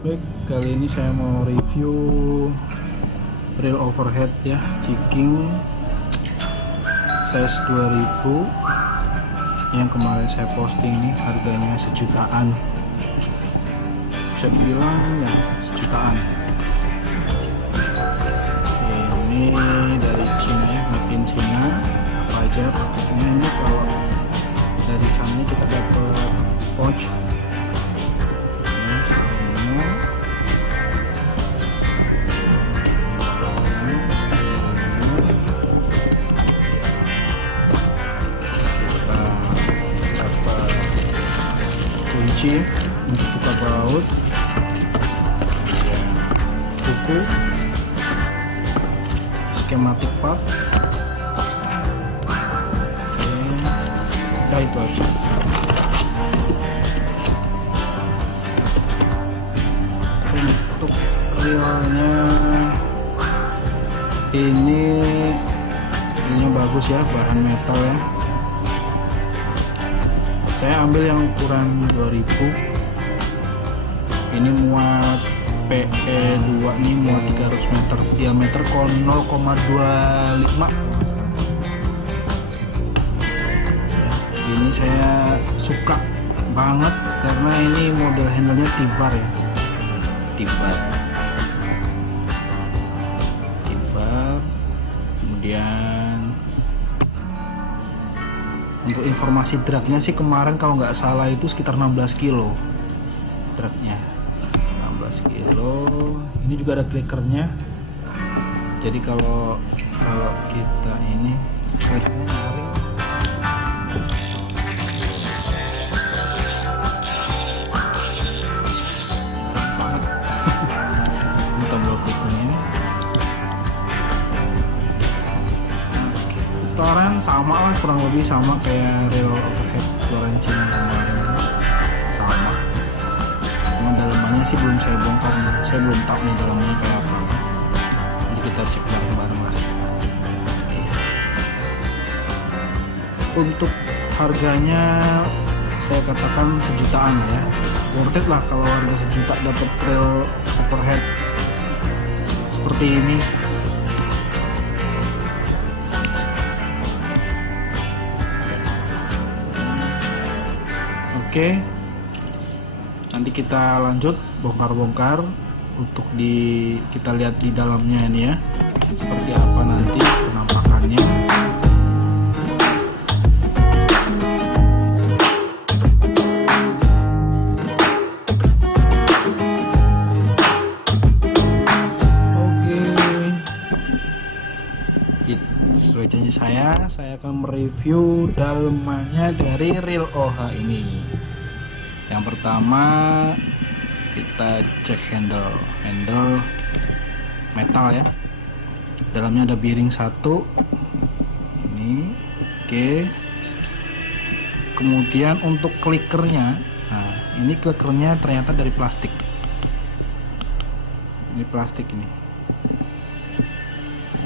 Baik, kali ini saya mau review reel overhead ya, Jiking size 2000 yang kemarin saya posting nih, harganya sejutaan, bisa dibilang ya sejutaan. Ini dari Cina ya, made in Cina. Apa aja paketnya ini? Kalau dari sana kita dapat pouch ya, semuanya. Kunci untuk buka baut, buku, skematik part, ya itu aja. Untuk reelnya ini bagus ya, bahan metal ya. Saya ambil yang ukuran 2000. Ini muat PE2 nih, muat 300 meter, diameter 0,25. Ini saya suka banget karena ini model handlenya T-bar ya, T-bar. Kemudian untuk informasi dragnya sih kemarin kalau nggak salah itu sekitar 16 kilo dragnya, 16 kilo. Ini juga ada clickernya, jadi kalau kita ini kliknya nyaring banget. Ini tombol kliknya. Putaran sama lah, kurang lebih sama kayak reel overhead keluaran Cina kemarin kan, sama. Cuma dalamannya sih belum saya bongkar nih, saya belum tahu nih dalamnya kayak apa. Jadi kita cek bareng-bareng lah. Untuk harganya saya katakan sejutaan ya, worth it lah kalau harga sejuta dapat reel overhead seperti ini. Oke, nanti kita lanjut bongkar-bongkar untuk kita lihat di dalamnya ini ya, seperti apa nanti penampakannya. Oke, sesuai janji saya akan mereview dalemannya dari reel OH ini. Yang pertama kita cek handle metal ya, dalamnya ada bearing satu ini. Oke, kemudian untuk clickernya, nah ini clickernya ternyata dari plastik, ini plastik ini.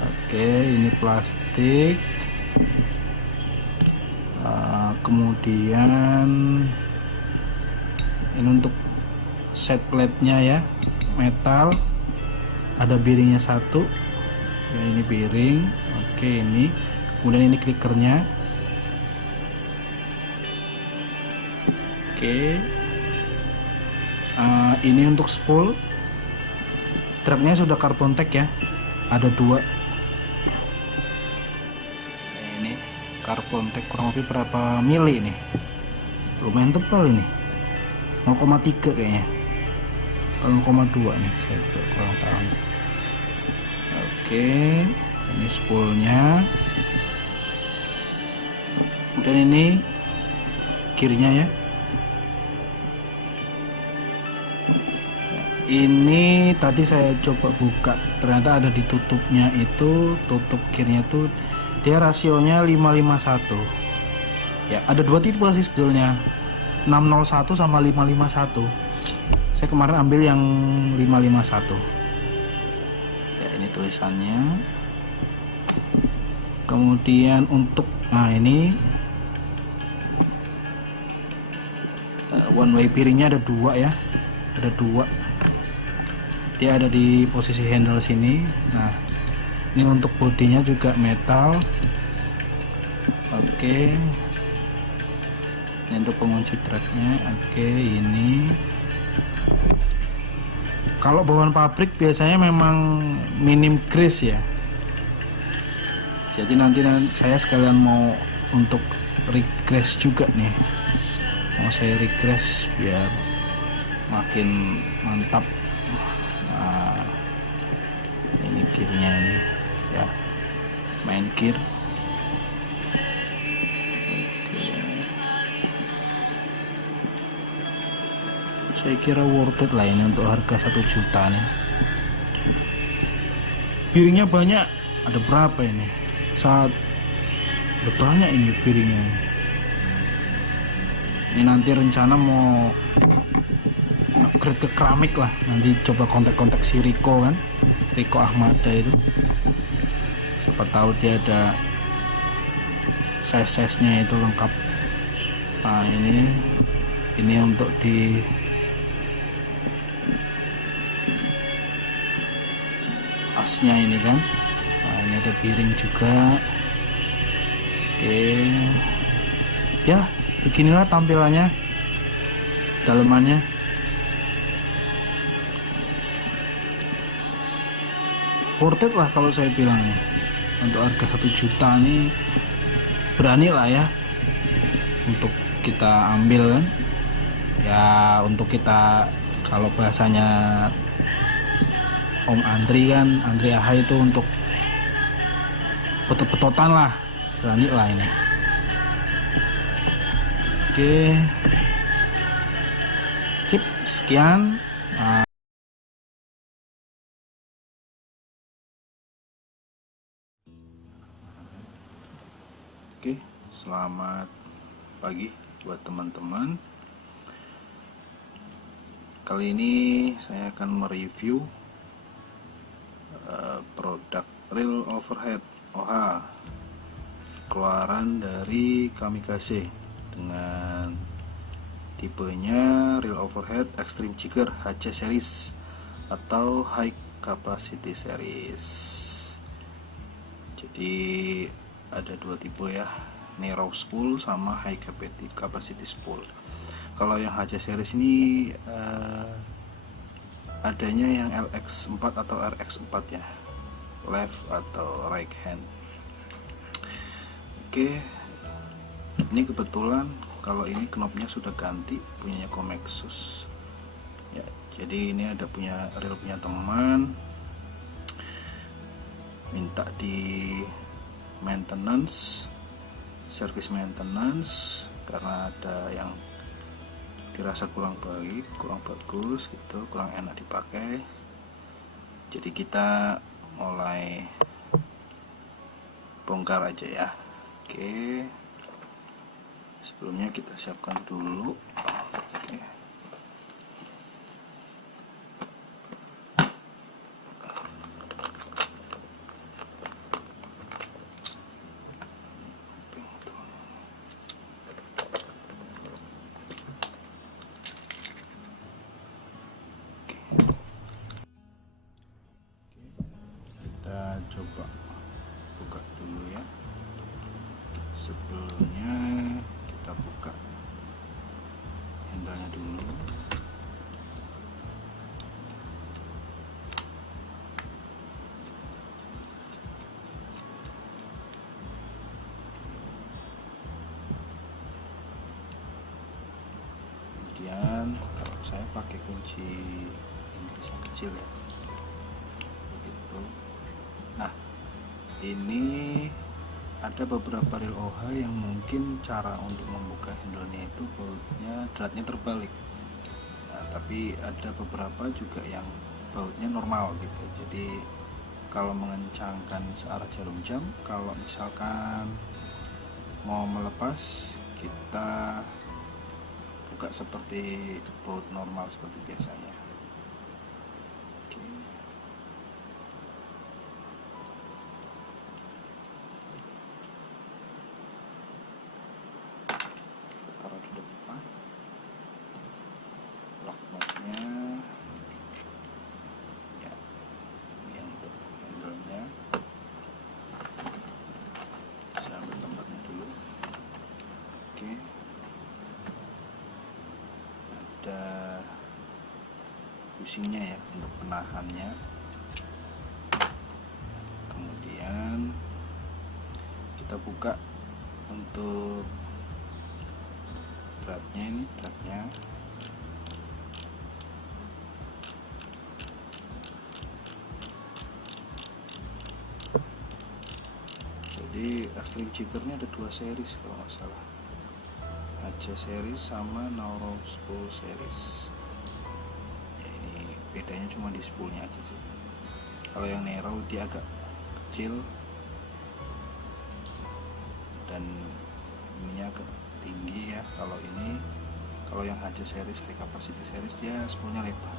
Oke, ini plastik. Kemudian ini untuk set plate-nya ya, metal, ada bearingnya satu ya, ini bearing. Oke, ini kemudian ini clickernya. Oke, ini untuk spool. Truknya sudah carbon tag ya, ada dua. Ini carbon tag kurang lebih berapa mili nih, lumayan tebal ini, 0,3 kayaknya, 0,2 nih, saya juga kurang tahu. Oke, ini spoolnya. Kemudian ini kirinya ya, ini tadi saya coba buka, ternyata ada di tutupnya itu, tutup kirinya tuh dia rasionya 551 ya. Ada dua tipe sih sebetulnya, 601 sama 551. Saya kemarin ambil yang 551 ya, ini tulisannya. Kemudian untuk ini one way bearingnya ada dua ya, ada dua. dia ada di posisi handle sini. Nah, ini untuk bodinya juga metal. Oke, ini untuk pengunci tracknya. Oke, ini kalau bawaan pabrik biasanya memang minim grease ya. Jadi nanti saya sekalian mau untuk regrease juga nih, mau saya regrease biar makin mantap. Nah, ini gearnya ini ya, main gear. Saya kira worth it lah ini untuk harga 1 juta nih. Piringnya banyak, ada berapa ini? Ada banyak ini piringnya. Ini nanti rencana mau upgrade ke keramik lah. Nanti coba kontak-kontak si Riko kan, Riko Ahmada itu. Siapa tahu dia ada size-nya itu lengkap. Nah, ini untuk di asnya ini kan. Nah, ini ada piring juga. Oke, ya beginilah tampilannya, dalemannya. Worth it lah kalau saya bilang nih. Untuk harga 1 juta nih berani lah ya untuk kita ambil kan ya, untuk kita, kalau bahasanya Om Andri kan, Andri Aha itu untuk betot-betotan lah, berani lah ini. Oke, sip, sekian. Oke, selamat pagi buat teman-teman. Kali ini saya akan mereview produk reel overhead OH keluaran dari Kamikaze dengan tipenya reel overhead Extreme Jigger HC series atau High Capacity series. Jadi ada dua tipe ya, ini raw spool sama high capacity spool. Kalau yang HC series ini adanya yang LX4 atau RX4 ya, left atau right hand. Oke, ini kebetulan kalau ini knobnya sudah ganti, punyanya Comexus ya. Jadi ini ada punya reel punya teman, minta di maintenance, service maintenance, karena ada yang dirasa kurang baik, kurang bagus gitu, kurang enak dipakai. Jadi kita mulai bongkar aja ya. Oke, sebelumnya kita siapkan dulu. Oke, kita coba buka dulu ya. Sebelumnya kita buka handle-nya dulu. Kemudian kalau saya pakai kunci Inggris yang kecil ya, begitu. Nah, ini ada beberapa reel OH yang mungkin cara untuk membuka handle-nya itu bautnya dratnya terbalik. Nah, tapi ada beberapa juga yang bautnya normal gitu. Jadi kalau mengencangkan searah jarum jam, kalau misalkan mau melepas, kita buka seperti baut normal seperti biasanya. Oke. Taruh di depan, lock notnya. bushingnya ya untuk penahannya. Kemudian kita buka untuk beratnya, ini beratnya. Jadi Extreme Jigger ini ada 2 series kalau nggak salah, Haja series sama Norospo series ya. Ini bedanya cuma di spoolnya aja sih. Kalau yang Nero dia agak kecil dan ininya agak tinggi ya. Kalau ini, kalau yang Haja series, high capacity series, dia spoolnya lebar.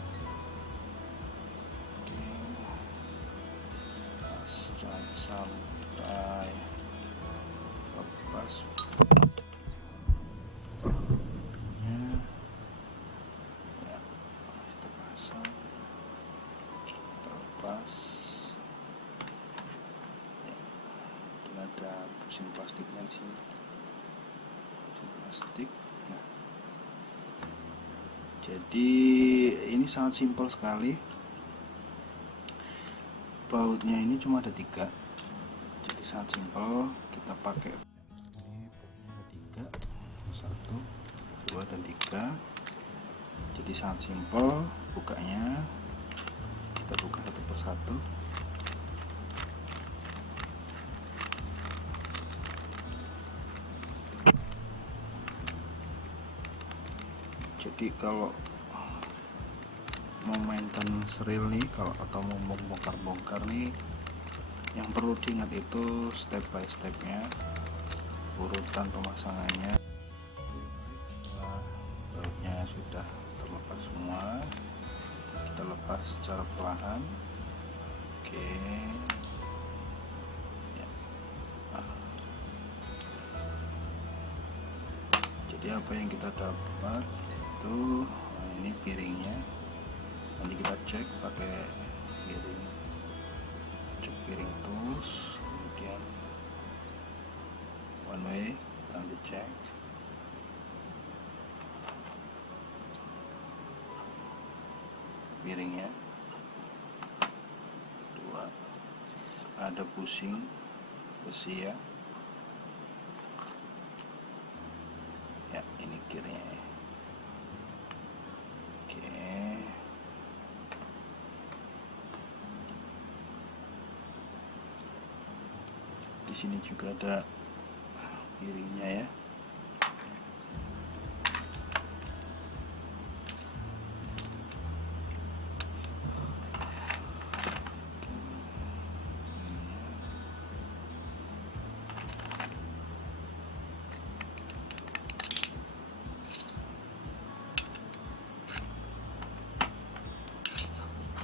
Oke, jangan sampai lepas ya. Kita pasang, kita lepas ya. Dan ada bushing plastiknya di sini, bushing plastik. Nah, jadi ini sangat simpel sekali. Bautnya ini cuma ada 3, jadi sangat simpel. Kita pakai ini, bautnya ada 3, 1, 2, dan 3. Jadi sangat simpel bukanya. Kita buka satu persatu. Jadi kalau mau maintenance reel nih, kalau atau mau bongkar-bongkar nih, yang perlu diingat itu step by stepnya, urutan pemasangannya. Setelah bautnya sudah terlepas semua, kita lepas secara perlahan. Oke ya. Jadi apa yang kita dapat itu, ini piringnya. Nanti kita cek pakai piring, cek piring tools, kemudian one way kita cek. Piringnya 2, ada bushing besi ya. Ya, ini kirinya. Oke. Di sini juga ada piringnya ya.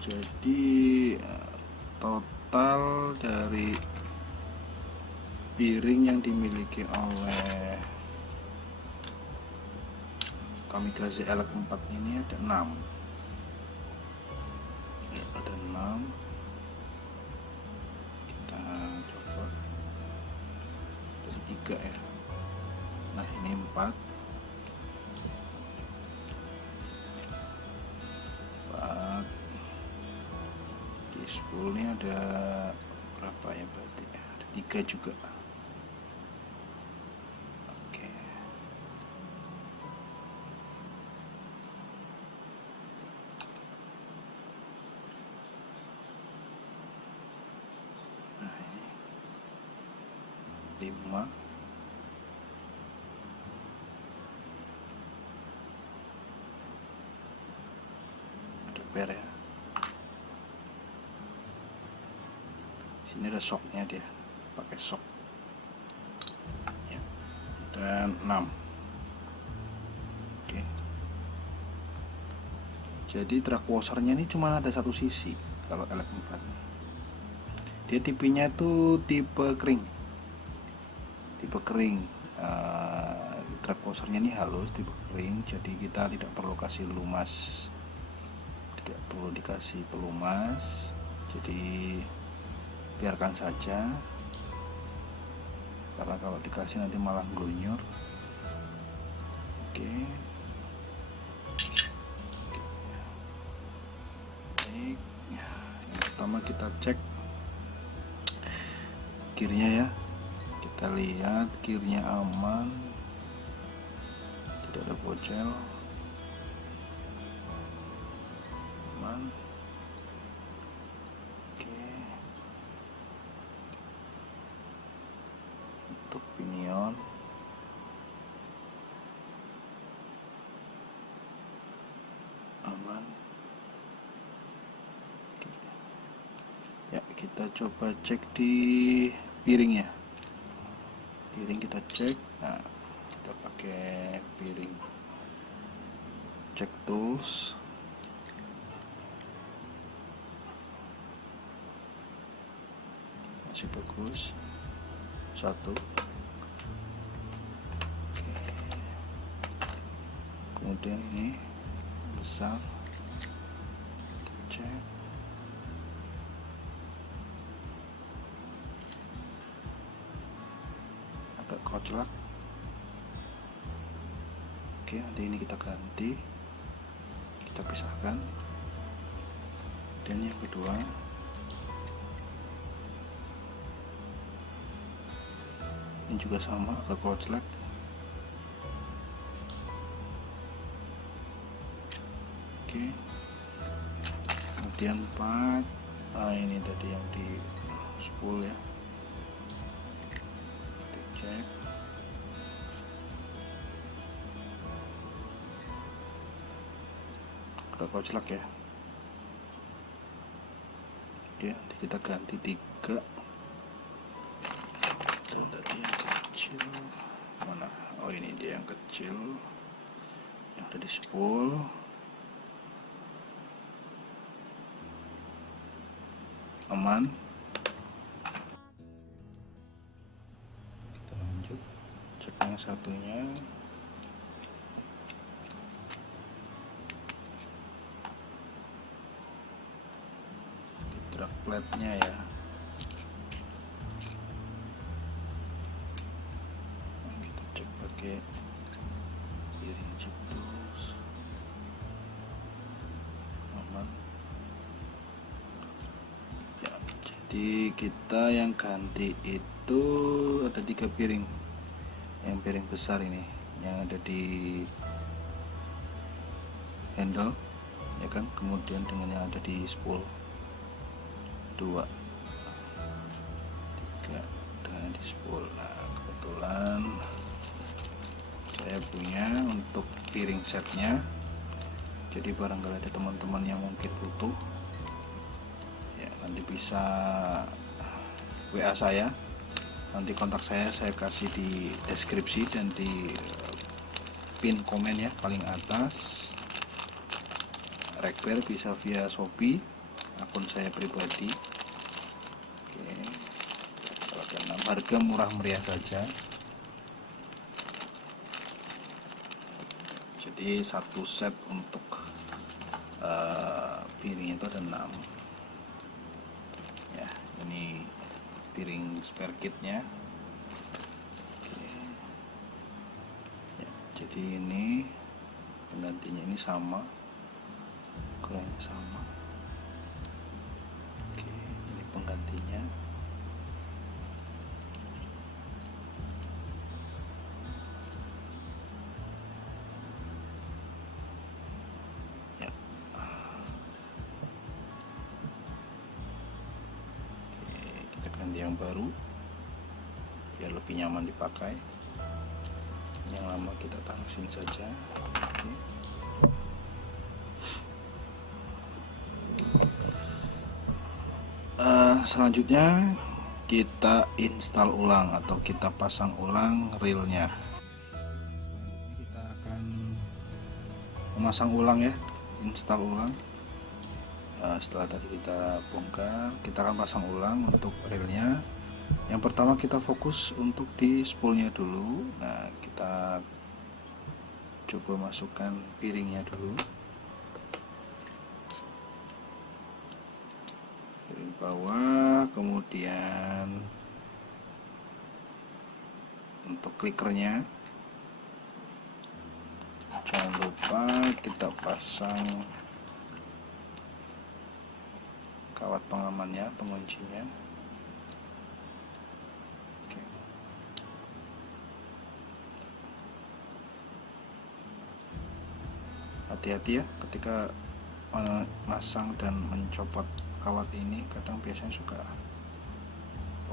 Jadi total dari piring yang dimiliki oleh Kamikaze LX4 ini ada 6 ya, ada 6. Kita coba dari 3 ya. Nah, ini 4. Di spool ini ada berapa ya, berarti ada 3 juga. Oke. Nah, ini 5. Ada per ya. Sini ada shocknya, dia pakai shock ya. Dan 6. Oke. Jadi track washernya ini cuma ada satu sisi kalau LX4. Dia tipenya itu tipe kering, track washernya ini halus, tipe kering. Jadi kita tidak perlu kasih lumas, tidak perlu dikasih pelumas. Jadi biarkan saja, karena kalau dikasih nanti malah glonyor. Oke. kita cek gearnya ya. Kita lihat gearnya aman, tidak ada bocel, aman. Oke, untuk pinion aman. Oke. Ya, kita coba cek di piringnya. Piring kita cek. Nah, kita pakai piring cek tools. Masih bagus. Satu. Oke. Kemudian ini besar. Kita cek. Agak koclak. Oke, nanti ini kita ganti, kita pisahkan. Dan yang kedua, ini juga sama, agak koclak. Oke, kemudian part, ini tadi yang di spool ya, kita cek. Agak koclak ya. Oke, nanti kita ganti 3. Dan tadi yang kecil mana? Oh, ini dia yang kecil yang ada di spool. Aman. Kita lanjut cek yang satunya. Drag plate-nya ya. Kita cek pakai piring cek tools. Aman. Ya, jadi kita yang ganti itu ada 3 piring. Yang piring besar ini yang ada di handle ya kan, kemudian dengan yang ada di spool 2, 3 dengan di spool. Nah, kebetulan saya punya untuk piring setnya, jadi barangkali ada teman-teman yang mungkin butuh ya, nanti bisa WA saya, nanti kontak saya kasih di deskripsi dan di pin komen ya, paling atas. Require bisa via Shopee, akun saya pribadi. Oke, harga murah meriah saja. Jadi satu set untuk piring itu ada 6 ya. Ini piring spare kitnya. Oke. Ya, jadi ini penggantinya ini sama, ukurannya sama. Oke, ini penggantinya. Ya. Oke, kita ganti yang baru biar lebih nyaman dipakai. Yang lama kita taruh sini saja. Oke. Selanjutnya kita install ulang atau kita pasang ulang reelnya. Kita akan memasang ulang ya, install ulang. Setelah tadi kita bongkar, kita akan pasang ulang untuk reelnya. Yang pertama kita fokus untuk di spoolnya dulu. Nah, kita coba masukkan piringnya dulu. Piring bawah, kemudian untuk klikernya jangan lupa kita pasang kawat pengamannya, penguncinya. Oke. Hati-hati ya ketika memasang dan mencopot kawat ini, kadang biasanya suka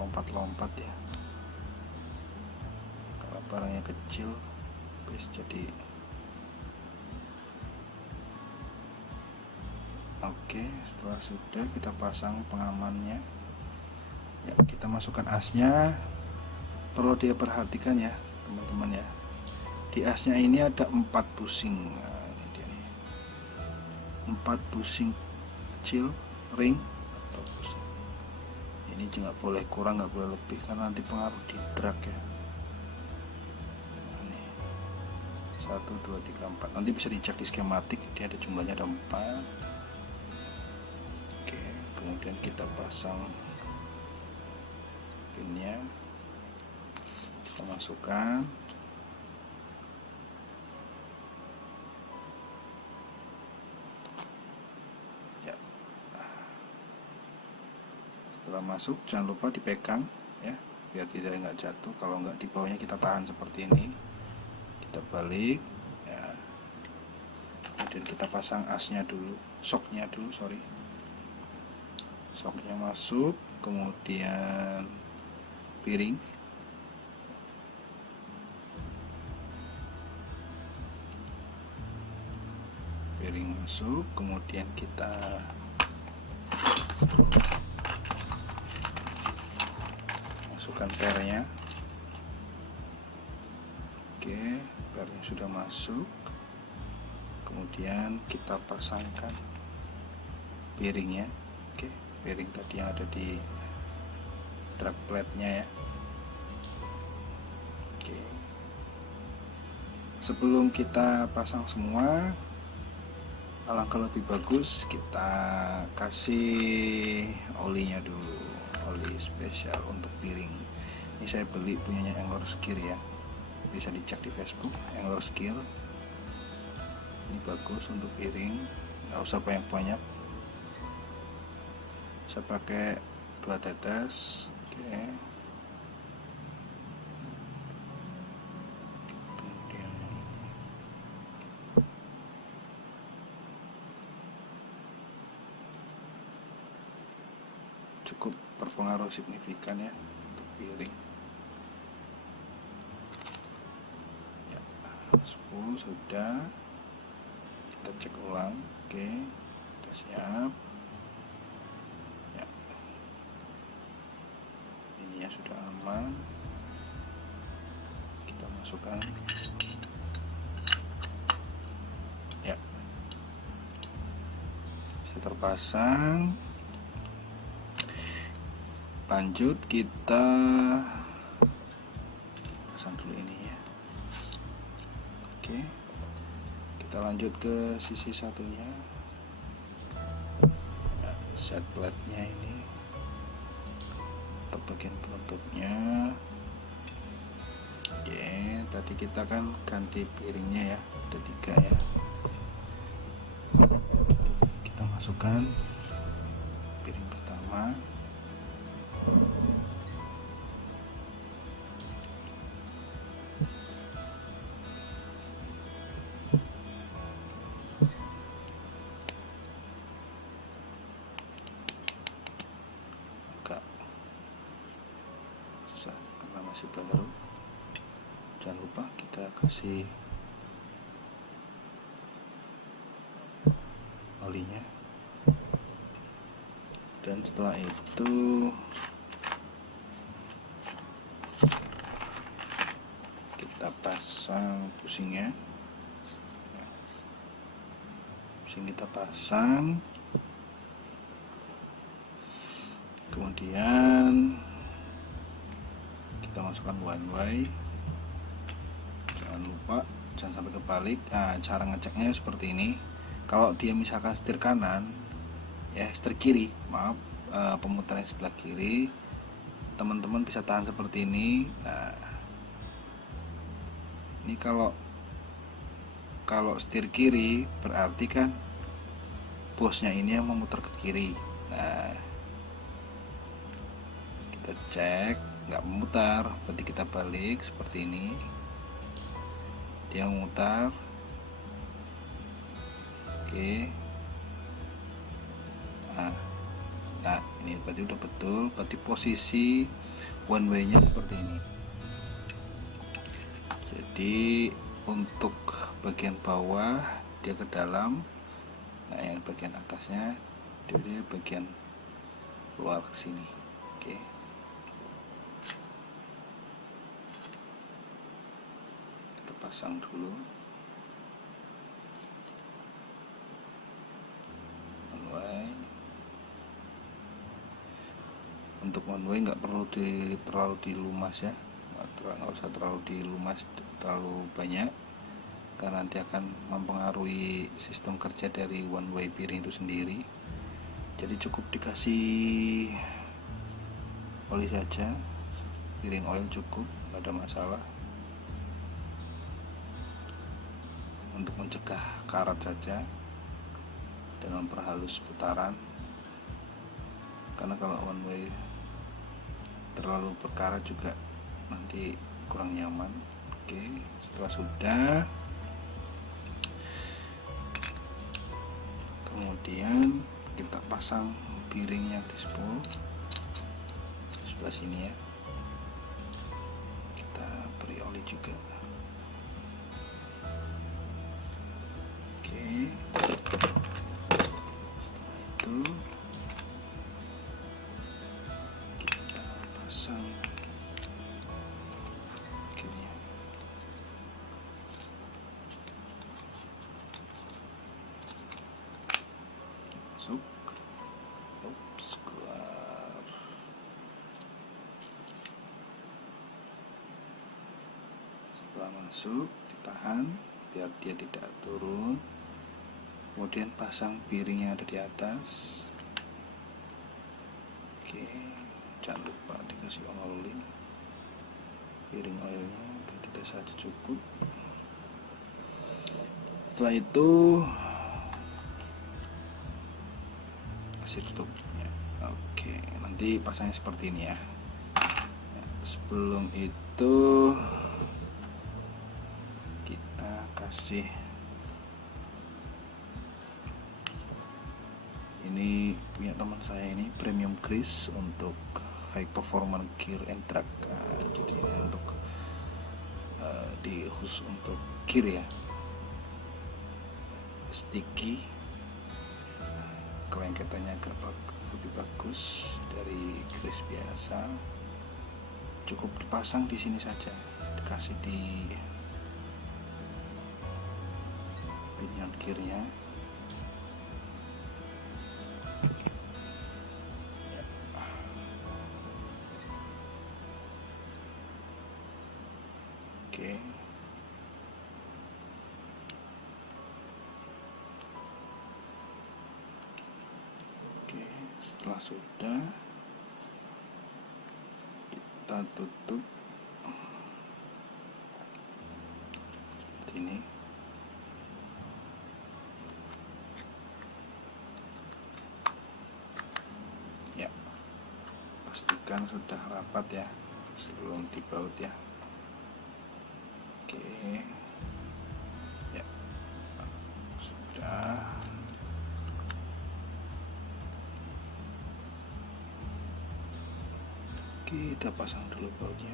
lompat-lompat ya. Kalau barangnya kecil bisa jadi. Oke, setelah sudah kita pasang pengamannya ya, kita masukkan asnya. Perlu dia perhatikan ya teman-teman ya, di asnya ini ada 4 busing. Nah, ini dia nih, 4 busing kecil ring atau busing. Ini juga boleh kurang, nggak boleh lebih karena nanti pengaruh di drag ya. Nah, ini 1, 2, 3, 4, nanti bisa dicek di skematik, dia ada jumlahnya, ada 4. Oke, kemudian kita pasang pinnya, kita masukkan. Ya, setelah masuk jangan lupa dipegang ya, biar tidak nggak jatuh. Kalau nggak, di bawahnya kita tahan seperti ini, kita balik ya. Kemudian kita pasang asnya dulu, soknya dulu, soknya masuk, kemudian piring, masuk, kemudian kita masukkan pernya. Oke, pernya sudah masuk, kemudian kita pasangkan piringnya. Oke, piring tadi yang ada di drag plate-nya ya. Oke, sebelum kita pasang semua, alangkah lebih bagus kita kasih olinya dulu, oli spesial untuk piring. Ini saya beli punyanya Englor's Gear ya, bisa dicek di Facebook, Englor's Gear. Ini bagus untuk piring, nggak usah banyak-banyak, saya pakai 2 tetes. Oke, kemudian cukup berpengaruh signifikan ya untuk piring ya. 10 sudah, kita cek ulang. Oke, sudah siap ya, ini ya sudah aman, kita masukkan ya, sudah terpasang. Lanjut kita pasang dulu ini ya. Oke, kita lanjut ke sisi satunya ya, set plate-nya ini atau bagian penutupnya. Oke, tadi kita kan ganti piringnya ya, ada 3 ya. Kita masukkan piring pertama. Agak susah karena masih baru. Jangan lupa kita kasih olinya. Dan setelah itu kita pasang busingnya. Busing kita pasang, kemudian kita masukkan one way. Jangan lupa, jangan sampai kebalik. Nah, cara ngeceknya seperti ini. Kalau dia misalkan setir kanan ya, setir kiri, maaf, pemutarnya sebelah kiri, teman-teman bisa tahan seperti ini. Nah, ini kalau setir kiri berarti kan bosnya ini yang memutar ke kiri. Nah, kita cek nggak memutar, berarti kita balik seperti ini. Dia memutar. Oke. Nah, ini berarti udah betul, berarti posisi one way nya seperti ini. Jadi untuk bagian bawah dia ke dalam, nah yang bagian atasnya dia bagian luar ke sini. Oke. Kita pasang dulu. One way. Untuk one way nggak perlu terlalu dilumas ya, nggak usah terlalu dilumas terlalu banyak, karena nanti akan mempengaruhi sistem kerja dari one way piring itu sendiri. Jadi cukup dikasih oli saja, piring oil cukup, nggak ada masalah. Untuk mencegah karat saja dan memperhalus putaran, karena kalau one way terlalu berkarat juga nanti kurang nyaman. Oke, setelah sudah, kemudian kita pasang piringnya di spool sebelah sini ya. Kita beri oli juga. Oke, setelah itu kita pasang akhirnya. Masuk. Ups, keluar. Setelah masuk, ditahan biar dia tidak turun. Kemudian pasang piring yang ada di atas. Oke, jangan lupa dikasih oli. Piring oilnya tidak saja cukup. Setelah itu kasih tutupnya. Oke, nanti pasangnya seperti ini ya. Sebelum itu kita kasih ini punya teman saya ini, premium grease untuk high performance gear and track. Nah, jadi ini untuk di khusus untuk gear ya, sticky, kelengketannya agak lebih bagus dari grease biasa. Cukup dipasang di sini saja, dikasih di pinion gearnya. Oke. Oke, setelah sudah kita tutup seperti ini. Ya, pastikan sudah rapat ya sebelum dibaut ya. Oke, ya sudah. Kita pasang dulu bautnya.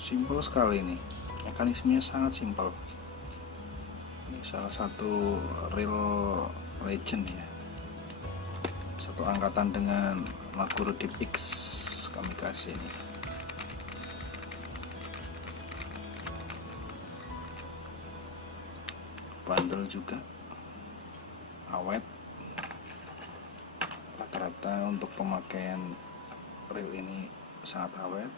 Simpel sekali ini, mekanismenya sangat simpel. Ini salah satu real legend ya, satu angkatan dengan Maguro Deep X kami kasih ini. Bandel juga, awet. Rata-rata untuk pemakaian reel ini sangat awet.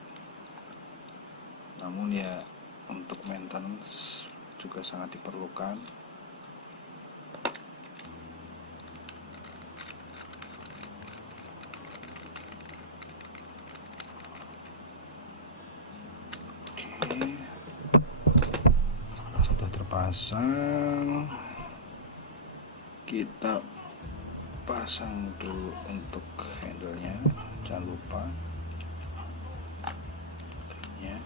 Namun ya untuk maintenance juga sangat diperlukan. Oke, setelah sudah terpasang, kita pasang dulu untuk handle-nya, jangan lupa ya.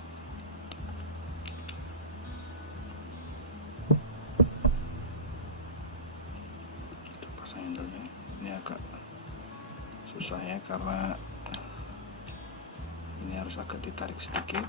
Kita pasang handle-nya. Ini agak susah ya, karena ini harus agak ditarik sedikit.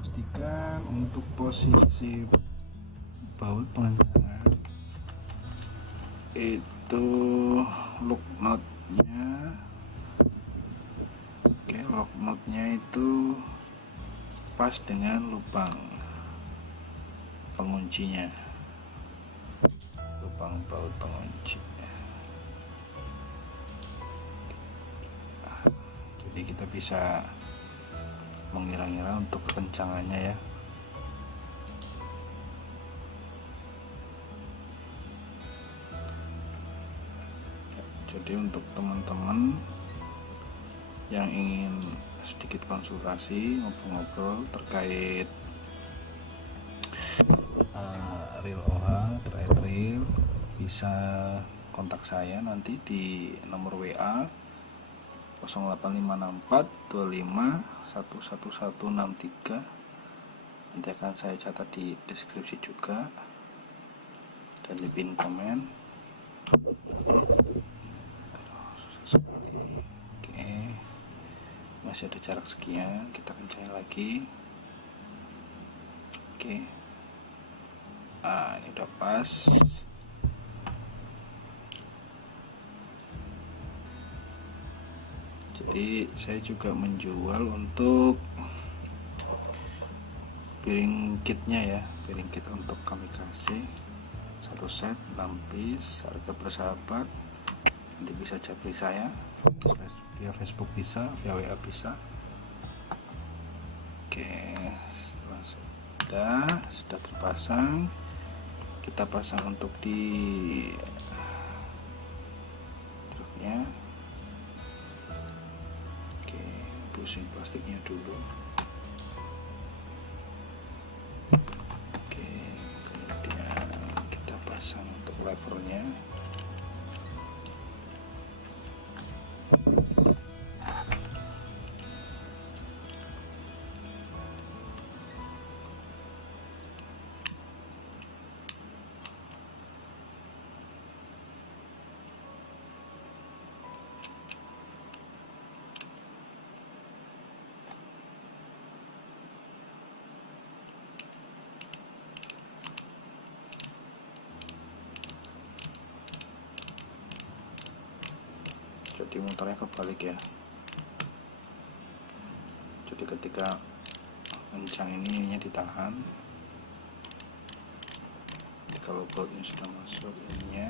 Pastikan untuk posisi baut pengencangan itu lock notnya, lock notnya itu pas dengan lubang penguncinya, lubang baut pengunci. Jadi kita bisa mengira-ngira untuk kekencangannya ya. Jadi untuk teman-teman yang ingin sedikit konsultasi, ngobrol-ngobrol terkait reel OH, terkait reel, bisa kontak saya nanti di nomor WA 0854 25 11163. Nanti akan saya catat di deskripsi juga dan di pin komen. Oke, masih ada jarak sekian, kita kencangin lagi. Oke, ini udah pas. Jadi saya juga menjual untuk piring kitnya ya, piring kit untuk kamikaze, satu set 6 piece, harga bersahabat. Nanti bisa japri saya via Facebook, bisa via WA bisa. Oke, setelah sudah terpasang, kita pasang untuk di truknya. Oke, pusing plastiknya dulu. Oke, kemudian kita pasang untuk levernya. Jadi motornya kebalik ya. Jadi ketika kencang ininya ditahan. Jadi kalau bautnya sudah masuk ininya,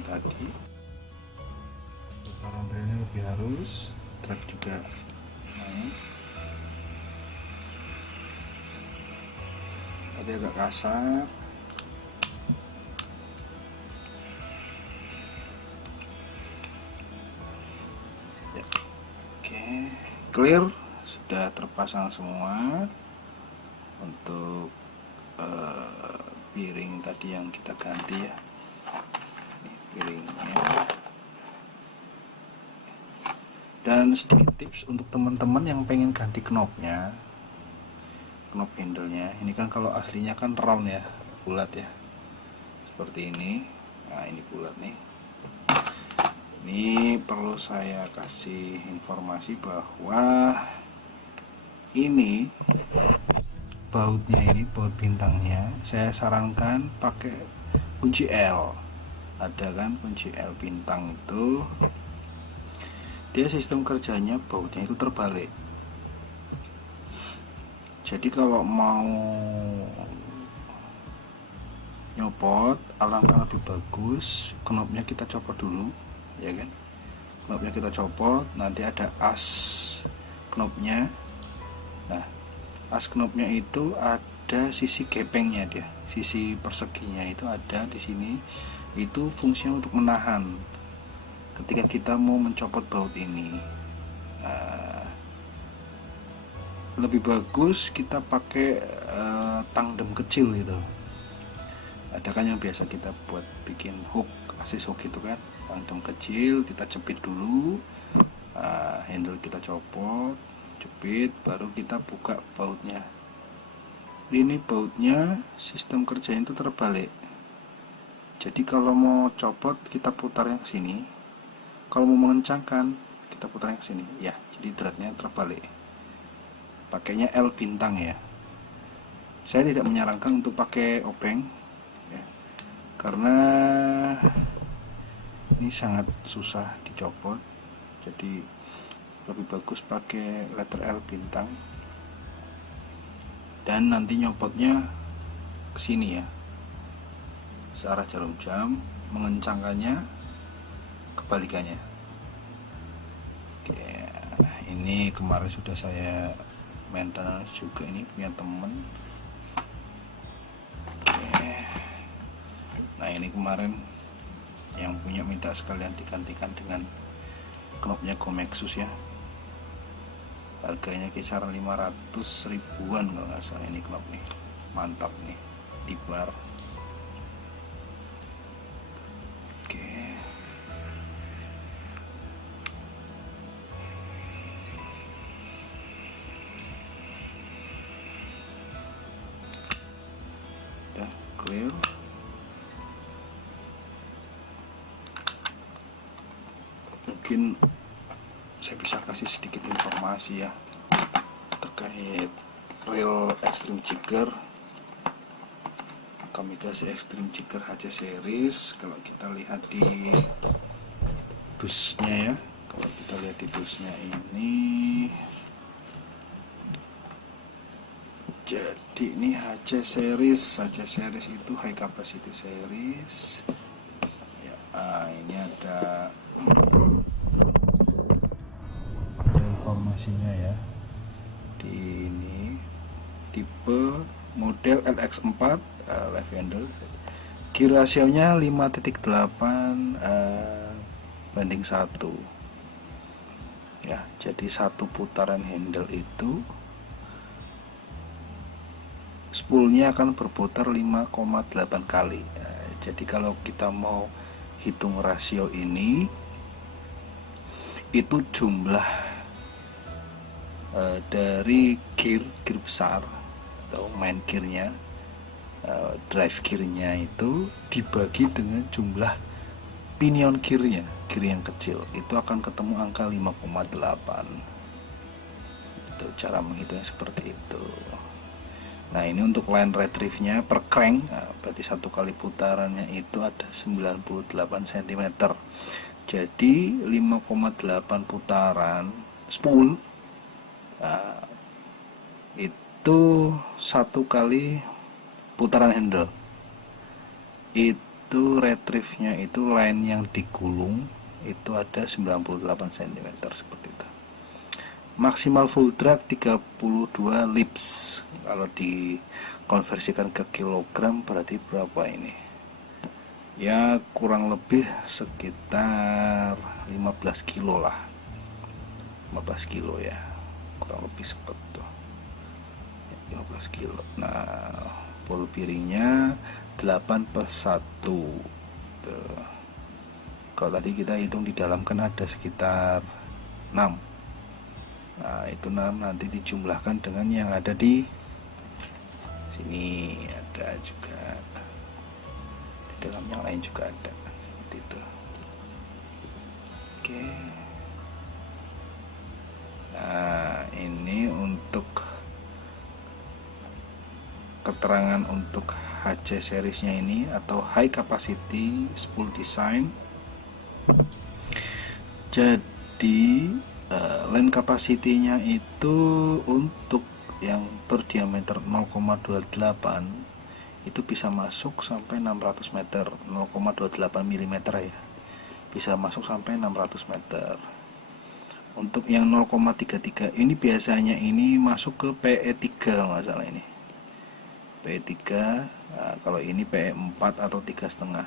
yang tadi. Putaran relnya lebih halus, track juga naik, tadi agak kasar. Ya. Oke, clear, sudah terpasang semua. Untuk piring tadi yang kita ganti ya, ini piringnya. Dan sedikit tips untuk teman-teman yang pengen ganti knopnya, knob handle-nya. Ini kan kalau aslinya kan round ya, bulat ya, seperti ini. Nah ini bulat nih. Ini perlu saya kasih informasi bahwa ini bautnya, ini baut bintangnya, saya sarankan pakai kunci L. Ada kan kunci L bintang itu, dia sistem kerjanya bautnya itu terbalik. Jadi kalau mau nyopot, alangkah lebih bagus knopnya kita copot dulu, ya kan? Knopnya kita copot, nanti ada as knopnya. Nah, as knopnya itu ada sisi gepengnya, dia sisi perseginya itu ada di sini. Itu fungsinya untuk menahan ketika kita mau mencopot baut ini. Nah, lebih bagus kita pakai tandem kecil itu. Ada kan yang biasa kita buat bikin hook, asis hook itu kan, tandem kecil kita jepit dulu. Handle kita copot, jepit, baru kita buka bautnya. Ini bautnya sistem kerjanya itu terbalik. Jadi kalau mau copot kita putarnya ke sini, kalau mau mengencangkan kita putarnya ke sini. Ya, jadi dratnya terbalik. Pakainya L bintang ya. Saya tidak menyarankan untuk pakai obeng ya, karena ini sangat susah dicopot. Jadi lebih bagus pakai letter L bintang. Dan nanti nyopotnya ke sini ya, searah jarum jam, mengencangkannya kebalikannya. Oke, ini kemarin sudah saya maintenance juga, ini punya temen. Oke. Nah ini kemarin yang punya minta sekalian digantikan dengan knopnya Gomexus ya, harganya kisaran 500 ribuan kalau nggak salah. Ini knop nih, mantap nih, tibar. Oke, udah clear. Mungkin saya bisa kasih sedikit informasi ya terkait reel Extreme Jigger, Kamikaze Extreme Jigger HC series. Kalau kita lihat di dusnya ya, kalau kita lihat di dusnya ini, jadi ini HC series. HC series itu high capacity series ya. Ini ada informasinya ya, di ini tipe model LX4 left handle, gear rasionya 5.8 banding 1 ya. Jadi satu putaran handle itu spoolnya akan berputar 5,8 kali. Jadi kalau kita mau hitung rasio ini, itu jumlah dari gear besar atau main gearnya, drive gearnya itu dibagi dengan jumlah pinion gearnya, gear yang kecil, itu akan ketemu angka 5,8. Itu cara menghitungnya seperti itu. Nah ini untuk line retrieve-nya per crank, berarti satu kali putarannya itu ada 98 cm. Jadi 5,8 putaran spool, itu satu kali putaran handle itu itu retrieve-nya itu line yang digulung itu ada 98 cm seperti itu. Maksimal full drag 32 lips. Kalau dikonversikan ke kilogram berarti berapa ini? Ya kurang lebih sekitar 15 kilo lah, 15 kilo ya, kurang lebih seperti itu, 15 kilo. Nah, ball bearingnya 8/1 tuh. Kalau tadi kita hitung di dalam kan ada sekitar 6. Nah, itu 6 nanti dijumlahkan dengan yang ada di sini, ada juga di dalam yang lain juga ada seperti itu. Oke. Nah, ini untuk keterangan untuk HC seriesnya ini atau high capacity spool design. Jadi line capacity-nya itu untuk yang berdiameter 0,28 itu bisa masuk sampai 600 meter, 0,28 mm ya, bisa masuk sampai 600 meter. Untuk yang 0,33 ini biasanya ini masuk ke PE3 masalah ini, PE3. Nah, kalau ini PE4 atau 3,5.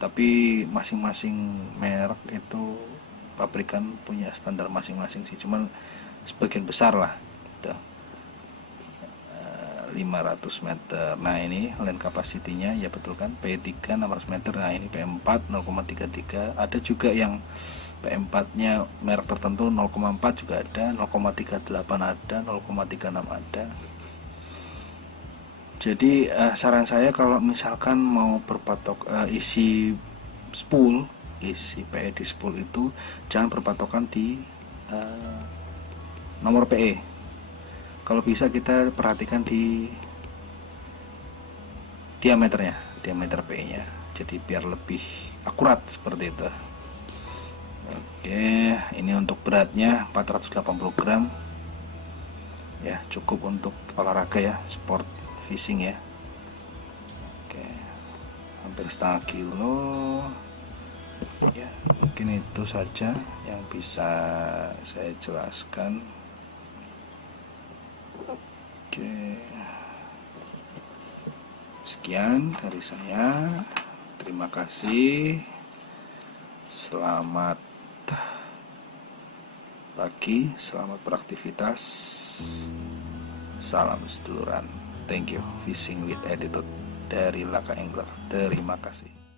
Tapi masing-masing merek itu pabrikan punya standar masing-masing sih, cuman sebagian besar lah gitu. 500 meter. Nah, ini line capacity-nya ya betul kan, P3 600 meter. Nah, ini P4 0,33. Ada juga yang P4-nya merek tertentu 0,4 juga ada, 0,38 ada, 0,36 ada. Jadi saran saya kalau misalkan mau berpatok isi spool, isi PE di spool itu jangan berpatokan di nomor PE. Kalau bisa kita perhatikan di diameternya, diameter PE-nya. Jadi biar lebih akurat seperti itu. Oke, ini untuk beratnya 480 gram. Ya, cukup untuk olahraga ya, sport fishing ya. Oke, hampir setengah kilo ya. Mungkin itu saja yang bisa saya jelaskan. Oke, sekian dari saya, terima kasih, selamat pagi, selamat beraktivitas, salam seduluran. Thank you. Fishing with attitude dari Laka Angler. Terima kasih.